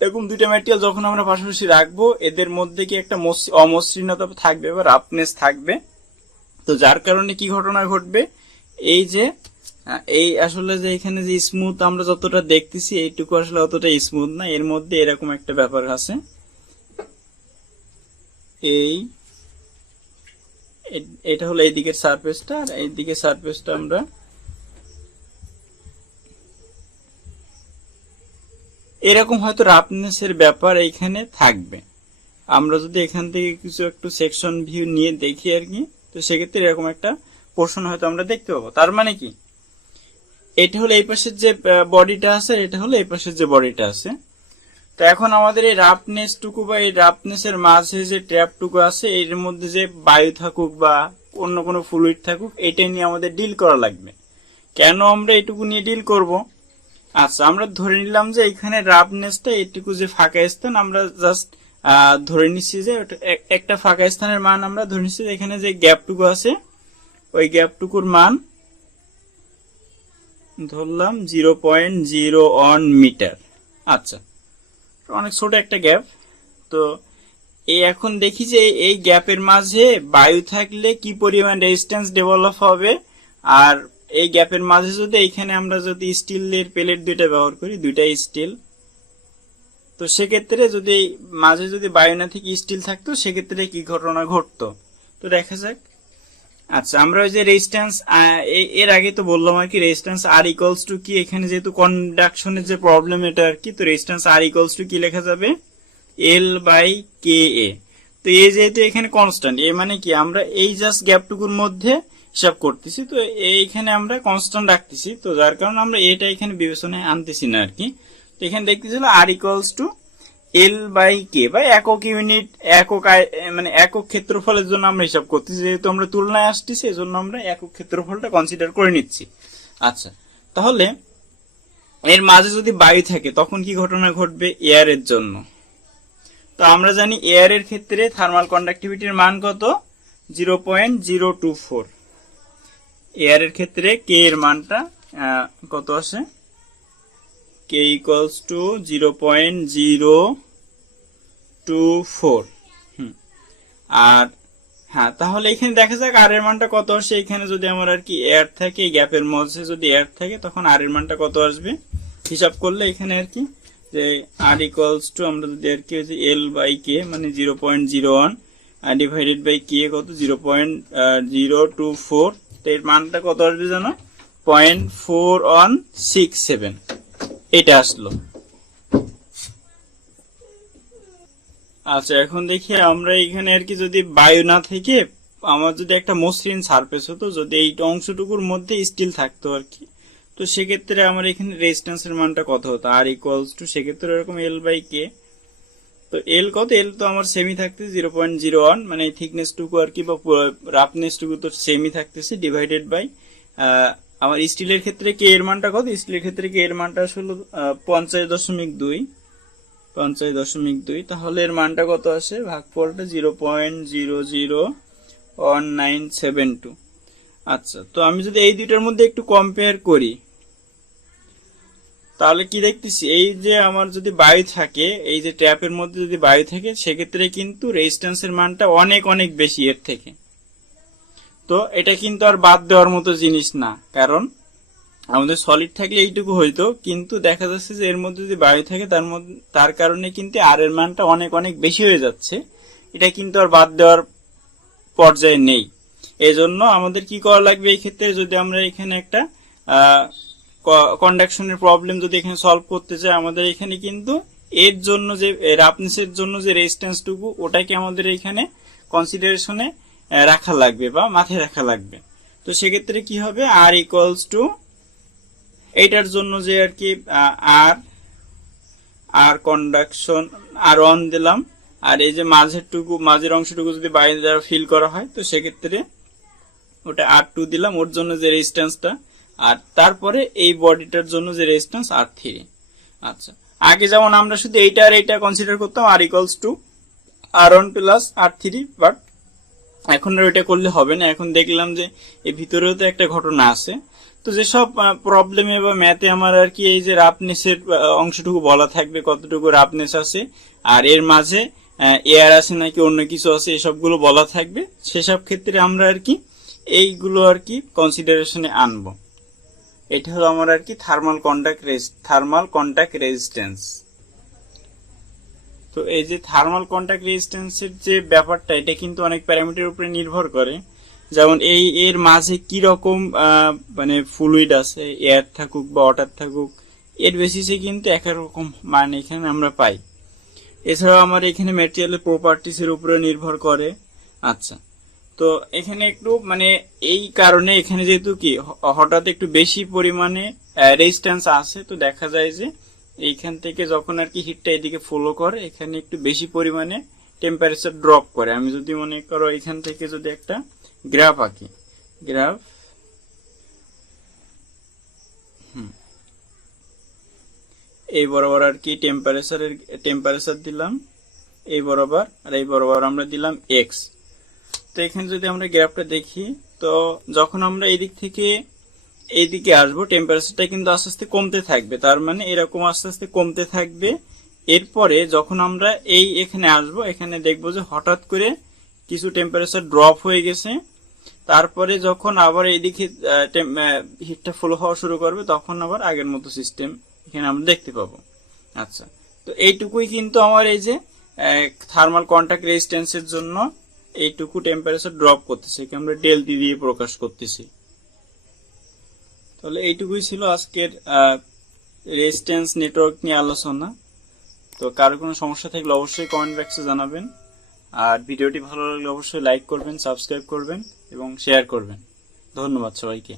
এরকম দুইটা ম্যাটেরিয়াল যখন আমরা পাশাপাশি রাখবো, এদের মধ্যে কি একটা অমসৃণতা থাকবে বা রাফনেস থাকবে। তো যার কারণে কি ঘটনা ঘটবে, এই যে এই আসলে যে এখানে যে স্মুথ আমরা যতটা দেখতেছি এইটুকু আসলে অতটা স্মুথ না, এর মধ্যে এরকম একটা ব্যাপার আছে। এটা হলো এই দিকের সারফেসটা, আর এই দিকের সারফেসটা আমরা এরকম হয়তো রাফনেস এর ব্যাপার এইখানে থাকবে। আমরা যদি এখান থেকে কিছু একটু সেকশন ভিউ নিয়ে দেখি আর কি, তো সেক্ষেত্রে এরকম একটা পোর্শন হয়তো আমরা দেখতে পাবো। তার মানে কি, এটা হলো এই পাশের যে বডিটা আছে, এটা হলো এই পাশের যে বডিটা আছে। তো এখন আমাদের এই রাফনেস টুকু বা এই রাফনেস এর মাঝে যে ট্র্যাপ টুকু আছে, এর মধ্যে যে বায়ু থাকুক বা অন্য কোনো ফ্লুইড থাকুক, এটা নিয়ে আমাদের ডিল করা লাগবে। কেন আমরা এইটুকু নিয়ে ডিল করব? আচ্ছা, আমরা ধরে নিলাম যে এখানে রাফনেসটা এইটুকু যে ফাঁকা স্থান, আমরা জাস্ট ধরে নিচ্ছি যে একটা ফাঁকা স্থানের মান আমরা ধরে নিচ্ছি যে এখানে যে গ্যাপটুকু আছে, ওই গ্যাপটুকুর মান ধরলাম 0.01 মিটার। আচ্ছা, অনেক ছোট একটা গ্যাপ। তো এই এখন দেখি যে এই গ্যাপের মাঝে বায়ু থাকলে কি পরিমাণ রেজিস্ট্যান্স ডেভেলপ হবে, আর এই গ্যাপের মাঝে যদি এইখানে আমরা যদি স্টিলের প্লেট দুইটা ব্যবহার করি, দুইটা স্টিল, তো সেক্ষেত্রে যদি মাঝে যদি বায়ু না থেকে স্টিল থাকতো, সেক্ষেত্রে কি ঘটনা ঘটতো তো দেখা যাক। আচ্ছা, আমরা ওই যে রেজিস্ট্যান্স এর আগে তো বললাম আর কি, রেজিস্ট্যান্স আর ইকুয়ালস টু কি, এখানে যেহেতু কন্ডাকশনের যে প্রবলেম এটা আর কি, তো রেজিস্ট্যান্স আর ইকুয়ালস টু কি লেখা যাবে, এল বাই কে এ। তো এ যেহেতু এখানে কনস্ট্যান্ট, এ মানে কি আমরা এই জাস্ট গ্যাপটুকুর মধ্যে হিসাব করতেছি, তো এইখানে আমরা কনস্ট্যান্ট রাখতেছি, তো যার কারণে আমরা এটা এখানে বিবেচনায় আনতেছি না আর কি। তো এখানে দেখতেছিল আর ইকুয়ালস টু এল বাই কে, বা একক ইউনিট, একক মানে একক ক্ষেত্রফলের জন্য আমরা হিসাব করতেছি, যেহেতু আমরা তুলনায় আসতেছি এই জন্য আমরা একক ক্ষেত্রফলটা কনসিডার করে নিচ্ছি। আচ্ছা, তাহলে এর মাঝে যদি বায়ু থাকে তখন কি ঘটনা ঘটবে এয়ারের জন্য। তো আমরা জানি এয়ারের ক্ষেত্রে থার্মাল কন্ডাক্টিভিটির মান কত, 0.024। এয়ারের ক্ষেত্রে কে এর মানটা কত আসে, কে ইকুয়ালস টু 0.024। আর হ্যাঁ, তাহলে এখানে দেখা যাক আর এর মানটা কত আসে। এখানে যদি আমার আর কি এয়ার থাকে, এই গ্যাপের মধ্যে যদি এয়ার থাকে, তখন আর এর মানটা কত আসবে হিসাব করলে এখানে আর কি, যে আর ইকুয়ালস টু আমরা যদি আর কি এল বাই কে মানে 0.01 ডিভাইডেড বাই কে কত 0.024, তো এর মানটা কত আসবে জানো, 0.4167 এটা আসলো। আচ্ছা, এখন দেখি আমরা এখানে আর কি যদি বায়ু না থেকে আমার যদি একটা মসৃণ সারফেস হতো, যদি এই অংশটুকুর মধ্যে স্টিল থাকতো আর কি, তো সেক্ষেত্রে আমার এখানে রেজিস্ট্যান্সের মানটা কত হতো, আর ইকুয়ালস টু সেক্ষেত্রে এরকম এল বাই কে। তো এল কত, এল তো আমার সেমি থাকতেছে 0.01, মানে থিকনেস টুকু আর কি বা রাফনেস টুকু তো সেমি থাকতেছে, ডিভাইডেড বাই আমার স্টিলের ক্ষেত্রে কে এর মানটা কত, স্টিলের ক্ষেত্রে কে এর মানটা আসলে 50.2, তাহলে এর মানটা কত আসে, ভাগফলটা 0.001972। আচ্ছা, তো আমি যদি এই দুইটার মধ্যে একটু কম্পেয়ার করি, তাহলে কি দেখতেছি, এই যে আমার যদি বায়ু থাকে, এই যে ট্যাপের মধ্যে যদি বায়ু থাকে, সেক্ষেত্রে কিন্তু রেজিস্ট্যান্সের মানটা অনেক অনেক বেশি এর থেকে। তো এটা কিন্তু আর বাদ দেওয়ার মতো জিনিস না, কারণ আমাদের সলিড থাকলে এইটুকু হইতো, কিন্তু দেখা যাচ্ছে যে এর মধ্যে যদি বায়ু থাকে তার কারণে কিন্তু আর এর মানটা অনেক অনেক বেশি হয়ে যাচ্ছে। এটা কিন্তু আর বাদ দেওয়ার পর্যায়ে নেই। এই জন্য আমাদের কি করা লাগবে এই ক্ষেত্রে, যদি আমরা এখানে একটা কন্ডাকশনের প্রবলেম যদি এখানে সলভ করতে চাই, আমাদের এখানে কিন্তু এর জন্য যে রাফনেসের জন্য যে রেজিস্ট্যান্সটুকু ওটাকে আমাদের এখানে কনসিডারেশনে রাখা লাগবে বা মাথায় রাখা লাগবে। তো সেক্ষেত্রে কি হবে, আর ইকুয়ালস টু এইটার জন্য যে আর কি আর কন্ডাকশন R1 দিলাম, আর এই যে মাঝের অংশটুকু যদি বাইরে দ্বারা ফিল করা হয় তো সেক্ষেত্রে ওটা R2 দিলাম, ওর জন্য যে রেজিস্ট্যান্সটা, আর তারপরে এই বডিটার জন্য যে রেজিস্ট্যান্স R3। আচ্ছা, আগে যেমন আমরা শুধু এইটা আর এইটা কনসিডার করতাম R equals to R1 plus R3, but এখন আর ওইটা করলে হবে না। এখন দেখলাম যে এর ভিতরেও তো একটা ঘটনা আছে। তো যেসব প্রবলেমে বা ম্যাথে আমার আর কি এই যে রাফনেসের অংশটুকু বলা থাকবে, কতটুকু রাফনেস আছে আর এর মাঝে এয়ার আছে নাকি অন্য কিছু আছে, এসবগুলো বলা থাকবে। সেসব ক্ষেত্রে আমরা আর কি এইগুলো আর কি কনসিডারেশনে আনবো। এটা হলো আমার আর কি থার্মাল কন্টাক্ট রেজিস্ট্যান্স। তো এই যে থার্মাল কন্টাক্ট রেজিস্ট্যান্সের যে ব্যাপারটা, এটা কিন্তু অনেক প্যারামিটারের উপরে নির্ভর করে। যেমন এর মাঝে কি রকম মানে ফ্লুইড আছে, এয়ার থাকুক বা ওয়াটার থাকুক, এর বেসিসে কিন্তু একরকম মান এখানে আমরা পাই। এছাড়াও আমার এখানে ম্যাটেরিয়ালের প্রপার্টিস এর উপরে নির্ভর করে। আচ্ছা, তো এখানে একটু মানে এই কারণে এখানে যেহেতু কি হঠাৎ একটু বেশি পরিমাণে রেজিস্ট্যান্স আছে, তো দেখা যায় যে এইখান থেকে যখন আর কি হিটটা এদিকে ফ্লো করে, এখানে একটু বেশি পরিমাণে টেম্পারেচার ড্রপ করে। আমি যদি মনে করো এখান থেকে যদি একটা গ্রাফ আঁকি, এই বরাবর আর কি টেম্পারেচার দিলাম এই বরাবর, আর এই বরাবর আমরা দিলাম এক্স। তো এখানে যদি আমরা গ্রাফটা দেখি, তো যখন আমরা এদিক থেকে এইদিকে আসবো টেম্পারেচারটা কিন্তু আস্তে আস্তে কমতে থাকবে, তার মানে এরকম আস্তে আস্তে কমতে থাকবে। এরপরে যখন আমরা এখানে আসবো, এখানে দেখবো যে হঠাৎ করে কিছু টেম্পারেচার ড্রপ হয়ে গেছে। তারপরে যখন আবার এইদিকে হিটটা ফ্লো হওয়া শুরু করবে, তখন আবার আগের মতো সিস্টেম এখানে আমরা দেখতে পাবো। আচ্ছা, তো এইটুকুই কিন্তু আমার এই যে থার্মাল কন্টাক্ট রেজিস্ট্যান্সের জন্য এইটুকু টেম্পারেচার ড্রপ করতেছে, আমরা ডেলটি দিয়ে প্রকাশ করতেছি। তাহলে এইটুকুই ছিল আজকের রেজিস্ট্যান্স নেটওয়ার্ক নিয়ে আলোচনা। তো কারো কোনো সমস্যা থাকলে অবশ্যই কমেন্ট বক্সে জানাবেন, আর ভিডিওটি ভালো লাগলে অবশ্যই লাইক করবেন, সাবস্ক্রাইব করবেন এবং শেয়ার করবেন। ধন্যবাদ সবাইকে।